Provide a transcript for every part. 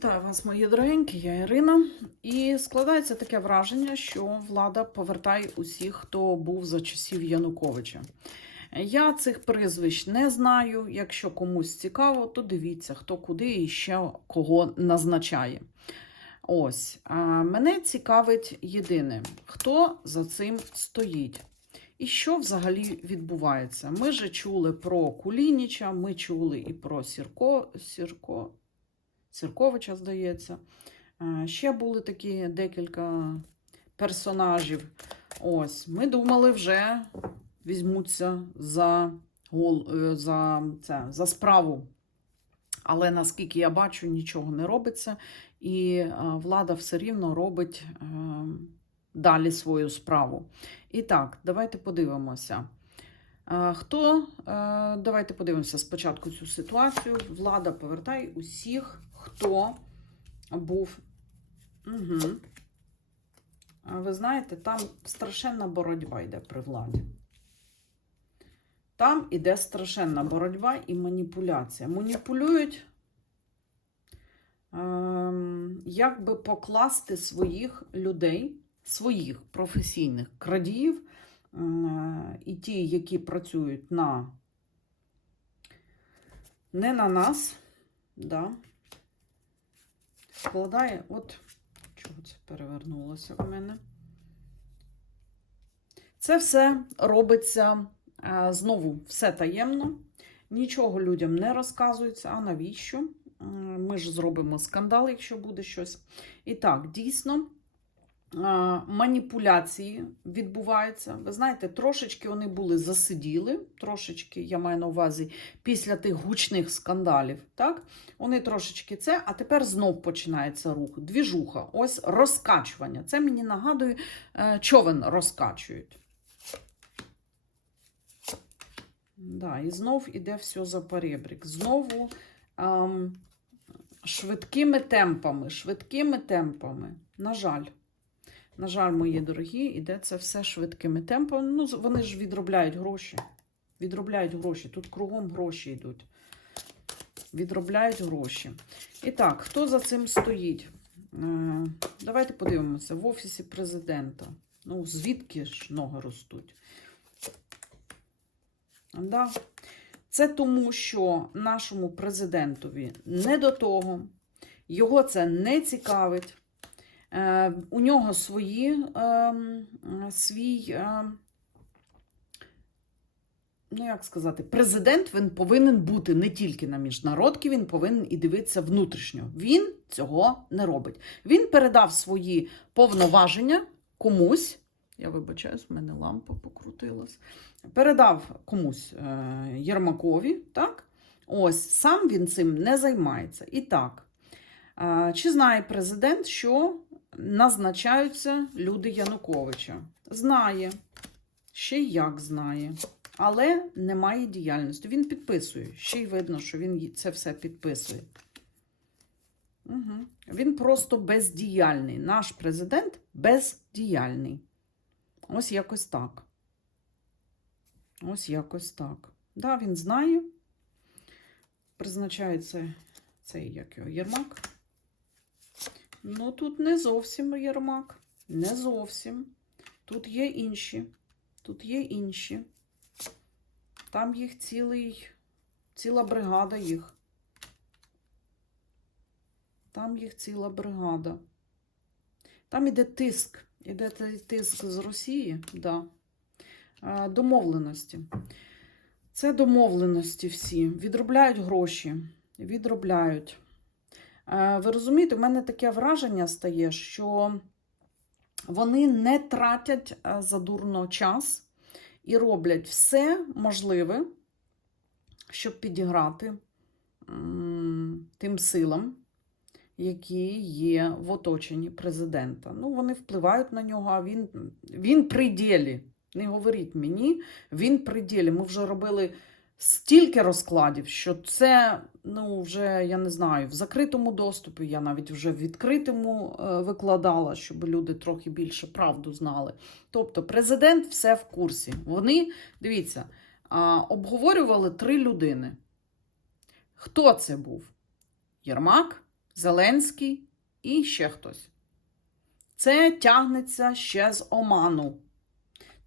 Вітаю вас, мої дорогенькі, я Ірина. І складається таке враження, що влада повертає усіх, хто був за часів Януковича. Я цих прізвищ не знаю. Якщо комусь цікаво, то дивіться, хто куди і ще кого назначає. Ось а мене цікавить єдине, хто за цим стоїть. І що взагалі відбувається? Ми же чули про Кулініча, ми чули і про Сірко, Сірко, Сірковича, здається. Е, Ще були такі декілька персонажів. Ось, ми думали, вже візьмуться за, е, за, це, за справу. Але наскільки я бачу, нічого не робиться, і е, влада все рівно робить далі свою справу. І так, давайте подивимося. Хто, давайте подивимося спочатку цю ситуацію. Влада повертає усіх, хто був. Угу. Ви знаєте, там страшенна боротьба йде при владі. Там іде страшенна боротьба і маніпуляція. Маніпулюють, ем, як би покласти своїх людей, своїх професійних крадіїв, е, і ті, які працюють на не на нас, да, складає, от чого це перевернулося в мене. Це все робиться е, знову все таємно, нічого людям не розказується. А навіщо? Ми ж зробимо скандал, якщо буде щось. І так, дійсно, маніпуляції відбуваються. Ви знаєте, трошечки вони були засиділи, трошечки, я маю на увазі, після тих гучних скандалів. Так? Вони трошечки це, а тепер знов починається рух. Двіжуха, ось розкачування. Це мені нагадує, е, човен розкачують. Да, і знов іде все за перебрік. Знову ем, швидкими темпами, швидкими темпами. На жаль. На жаль, мої дорогі, іде це все швидкими темпами. Ну, вони ж відробляють гроші. Відробляють гроші. Тут кругом гроші йдуть. Відробляють гроші. І так, хто за цим стоїть? Е, Давайте подивимося. В Офісі президента. Ну, звідки ж ноги ростуть? Да. Це тому, що нашому президентові не до того, його це не цікавить. Е, у нього свої, е, свій, е, ну як сказати, президент він повинен бути не тільки на міжнародки, він повинен і дивитися внутрішньо. Він цього не робить. Він передав свої повноваження комусь. Я вибачаюсь, в мене лампа покрутилась. Передав комусь е, Єрмакові, так? Ось сам він цим не займається. І так, чи знає президент, що назначаються люди Януковича? Знає, ще як знає, але немає діяльності. Він підписує. Ще й видно, що він це все підписує. Угу. Він просто бездіяльний. Наш президент бездіяльний. Ось якось так. Ось якось так. Да, він знає. Призначається цей як його, Єрмак. Ну, тут не зовсім Єрмак. Не зовсім. Тут є інші. Тут є інші. Там їх цілий, ціла бригада їх. Там їх ціла бригада. Там іде тиск. Іде тиск з Росії, да. Домовленості. Це домовленості всі. Відробляють гроші. Відробляють. Е, Ви розумієте, в мене таке враження стає, що вони не тратять е, задурно час і роблять все можливе, щоб підіграти тим силам, які є в оточенні президента. Ну, вони впливають на нього, а він, він при ділі. Не говоріть мені, він при ділі. Ми вже робили стільки розкладів, що це, ну, вже, я не знаю, в закритому доступі, я навіть вже в відкритому е, викладала, щоб люди трохи більше правду знали. Тобто, президент все в курсі. Вони, дивіться, обговорювали три людини. Хто це був? Єрмак, Зеленський і ще хтось. Це тягнеться ще з Оману.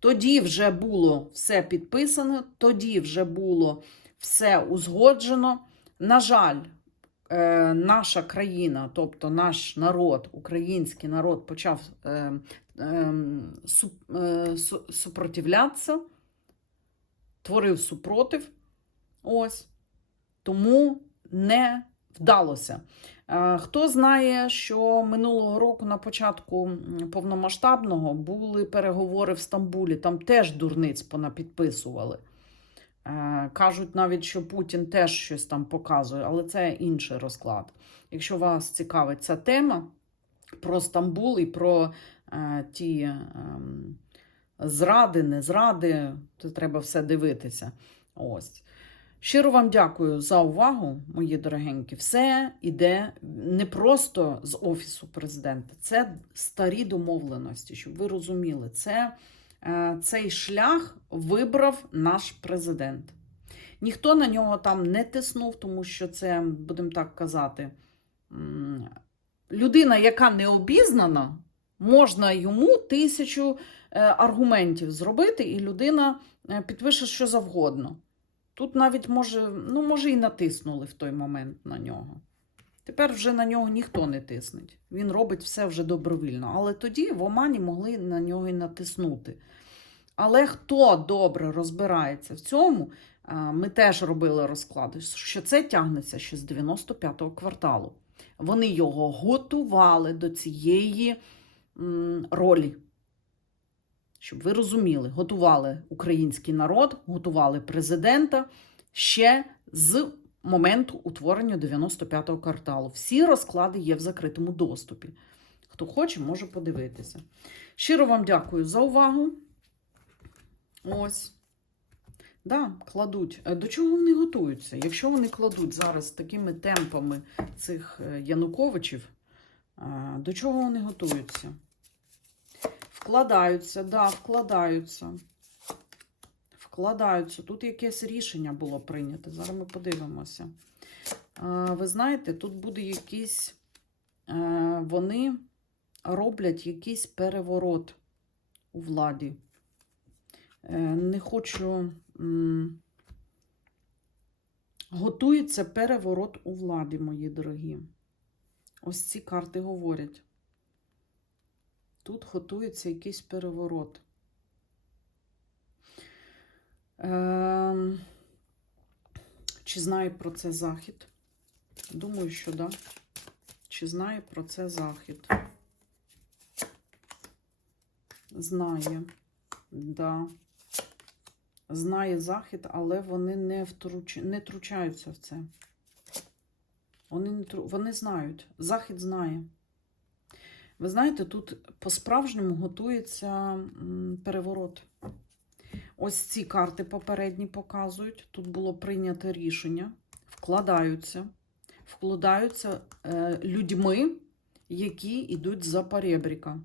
Тоді вже було все підписано, тоді вже було все узгоджено. На жаль, е, наша країна, тобто наш народ, український народ, почав е, е, су- су- супротивлятися, творив супротив. Ось. Тому не вдалося. Е, Хто знає, що минулого року на початку повномасштабного були переговори в Стамбулі, там теж дурниць понапідписували. Е, Кажуть навіть, що Путін теж щось там показує, але це інший розклад. Якщо вас цікавить ця тема про Стамбул і про е, ті ем, зради, не зради, то треба все дивитися. Ось. Щиро вам дякую за увагу, мої дорогенькі. Все іде не просто з Офісу президента, це старі домовленості, щоб ви розуміли. Це, е, цей шлях вибрав наш президент. Ніхто на нього там не тиснув, тому що це, будемо так казати, людина, яка не обізнана, можна йому тисячу е, аргументів зробити, і людина е, підпише що завгодно. Тут навіть може, ну, може, і натиснули в той момент на нього. Тепер вже на нього ніхто не тиснеть. Він робить все вже добровільно. Але тоді в Омані могли на нього і натиснути. Але хто добре розбирається в цьому, ми теж робили розклади, що це тягнеться ще з 95-го кварталу. Вони його готували до цієї ролі. Щоб ви розуміли, готували український народ, готували президента ще з моменту утворення 95-го кварталу. Всі розклади є в закритому доступі. Хто хоче, може подивитися. Щиро вам дякую за увагу. Ось. Да, кладуть. Е, До чого вони готуються? Якщо вони кладуть зараз такими темпами цих е, Януковичів, е, до чого вони готуються? Вкладаються, да, вкладаються. Вкладаються. Тут якесь рішення було прийнято. Зараз ми подивимося. А, Ви знаєте, тут буде якийсь. е, Вони роблять якийсь переворот у владі. Е, Не хочу. Готується переворот у владі, мої дорогі. Ось ці карти говорять. Тут готується якийсь переворот. Ем, Чи знає про це Захід? Думаю, що да. Чи знає про це Захід? Знає. Да. Знає Захід, але вони не, втруч... не втручаються в це. Вони, не... вони знають. Захід знає. Ви знаєте, тут по-справжньому готується переворот. Ось ці карти попередні показують. Тут було прийнято рішення, вкладаються, вкладаються е, людьми, які йдуть за перебріка.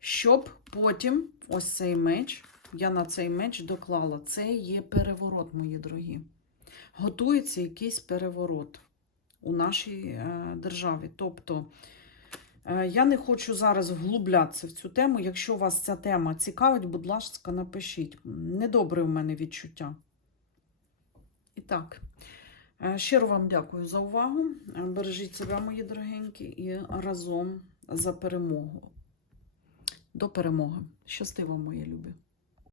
Щоб потім ось цей меч, я на цей меч доклала, це є переворот, мої дорогі. Готується якийсь переворот у нашій е, державі. Тобто, Я не хочу зараз вглублятися в цю тему. Якщо вас ця тема цікавить, будь ласка, напишіть. Недобре в мене відчуття. І так, е, щиро вам дякую за увагу. Е, Бережіть себе, мої дорогенькі, і разом за перемогу. До перемоги. Щасти вам, мої любі!